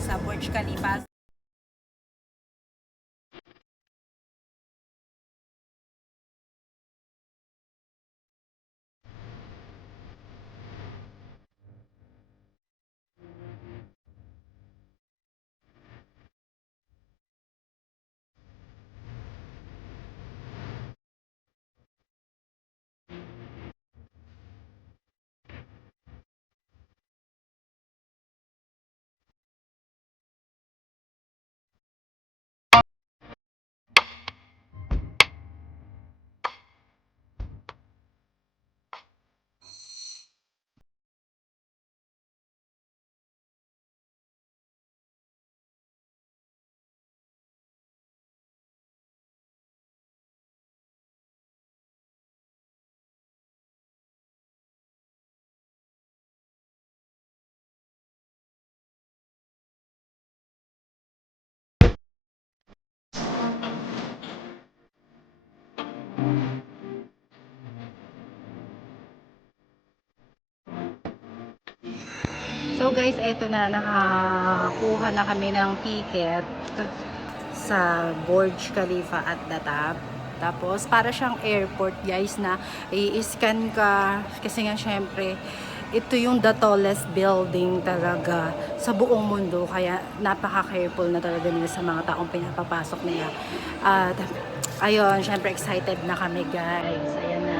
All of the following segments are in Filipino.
sa Burj Khalifa. So guys, eto na, nakakuha na kami ng ticket sa Burj Khalifa at the top. Tapos, para siyang airport guys na i-scan ka. Kasi nga syempre, ito yung the tallest building talaga sa buong mundo. Kaya napaka-careful na talaga nila sa mga taong pinapapasok nila. At ayun, syempre excited na kami guys. Ayan na.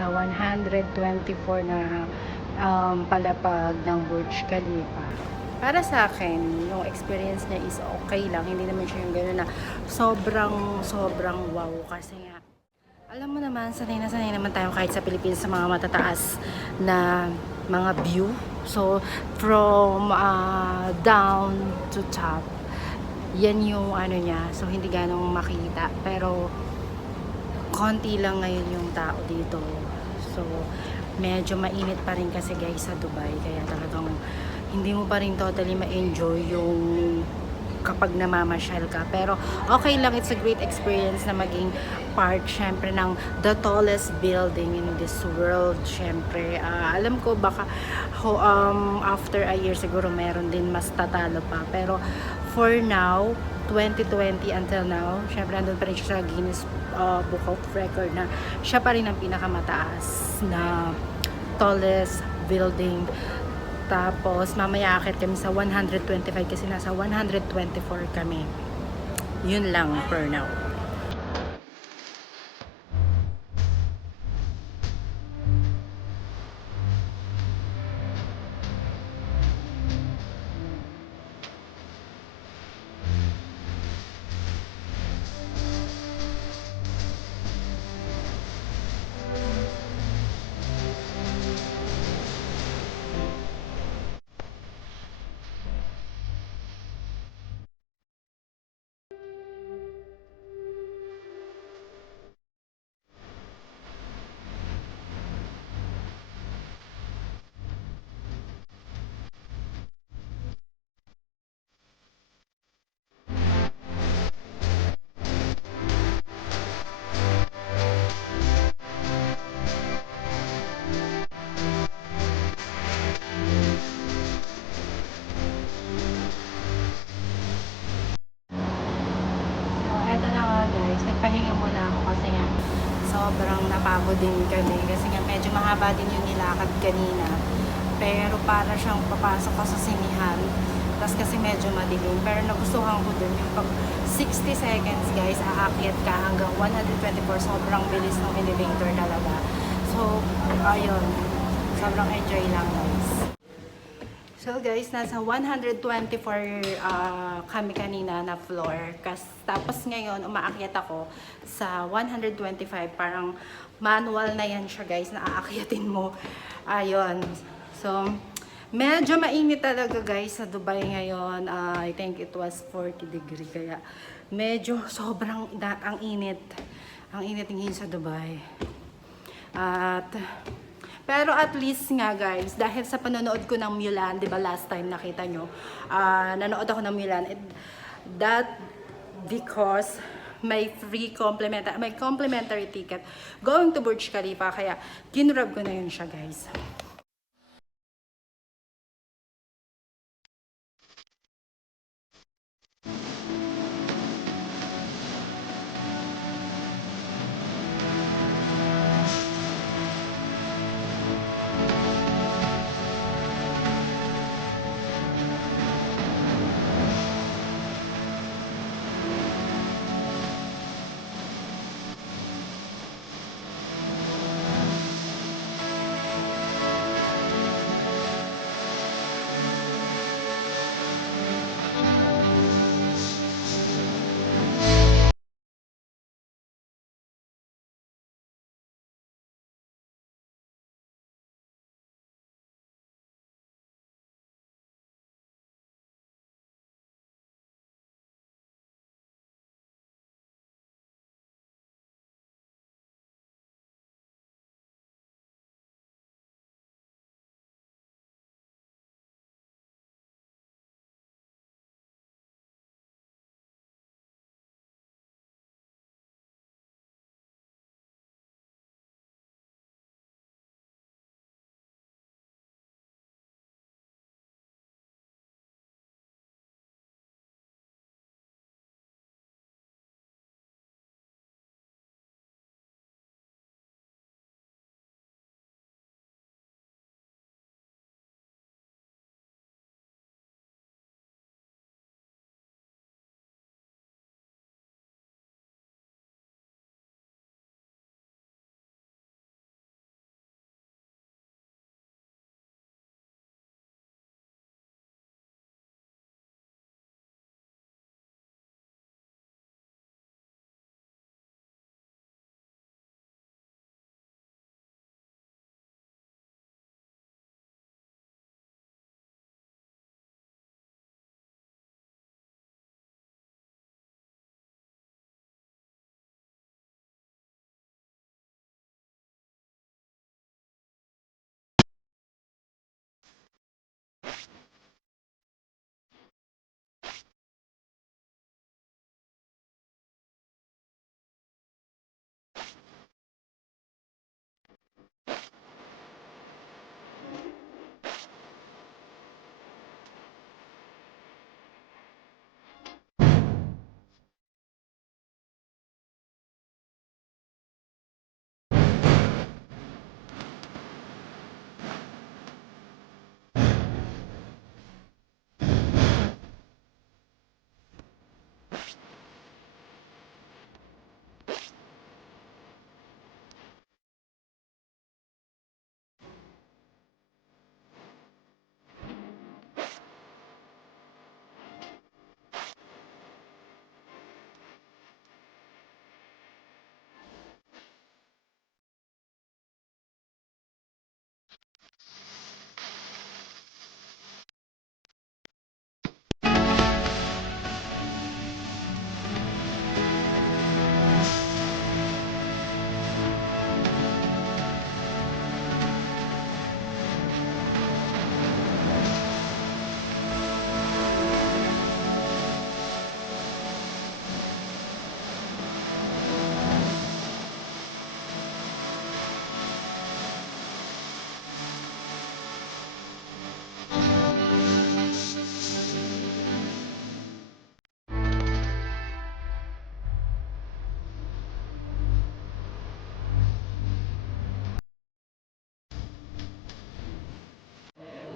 Sa 124 na palapag ng Burj Khalifa. Para sa akin, yung experience niya is okay lang. Hindi naman siya yung gano'n na sobrang wow. Kasi nga, alam mo naman, sanay naman tayo kahit sa Pilipinas sa mga matataas na mga view. So, from down to top, yan yung ano niya. So, hindi ganong makita. Pero, konti lang ngayon yung tao dito. So, medyo mainit pa rin kasi guys sa Dubai. Kaya talagang hindi mo pa rin totally ma-enjoy yung kapag namamasyal ka. Pero okay lang, it's a great experience na maging part syempre ng the tallest building in this world. Syempre, alam ko baka after a year siguro meron din mas tatalo pa. Pero for now, 2020 until now, syempre nandun pa rin siya sa Guinness Book of Record na siya pa rin ang pinakamataas na tallest building. Tapos mamaya akit kami sa 125 kasi nasa 124 kami. Yun lang for now. Eto na nga guys, nagpahinga muna ako kasi nga sobrang napagod din kami kasi nga medyo mahaba din yung nilakad kanina, pero para siyang papasok ko sa sinihan, tapos kasi medyo madilim, pero nagustuhan ko din yung pag 60 seconds guys, aakyat ka hanggang 124, sobrang bilis ng elevator talaga. So ayun, sobrang enjoy lang guys. So guys, nasa 124 kami kanina na floor. Tapos ngayon, umaakyat ako sa 125. Parang manual na yan siya guys, na aakyatin mo. Ayun. So, medyo mainit talaga guys sa Dubai ngayon. I think it was 40 degree. Kaya medyo sobrang ang init. Ang init ngayon sa Dubai. Pero at least nga guys, dahil sa panonood ko ng Mulan, 'di ba last time nakita nyo, nanood ako ng Mulan, that because may complimentary ticket going to Burj Khalifa, kaya kinurab ko na yun siya guys.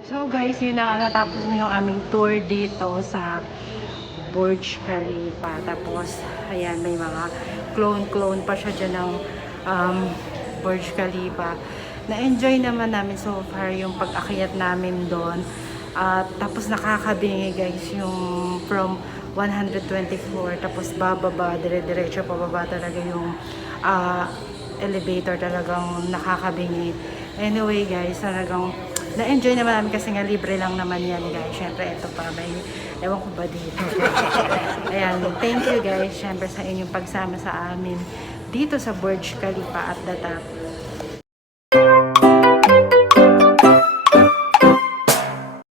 So guys, yun na natapos na yung aming tour dito sa Burj Khalifa. Tapos, ayan, may mga clone-clone pa siya dyan ng Burj Khalifa. Na-enjoy naman namin so far yung pag-akyat namin doon. At tapos nakakabingi guys yung from 124 tapos bababa, dire-diretso pababa talaga yung elevator, talagang nakakabingi. Anyway guys, talagang na-enjoy naman namin kasi nga libre lang naman yan guys. Syempre ito pa, may ewan ko ba dito. Ayan, thank you guys syempre sa inyong pagsama sa amin dito sa Burj Khalifa at the top.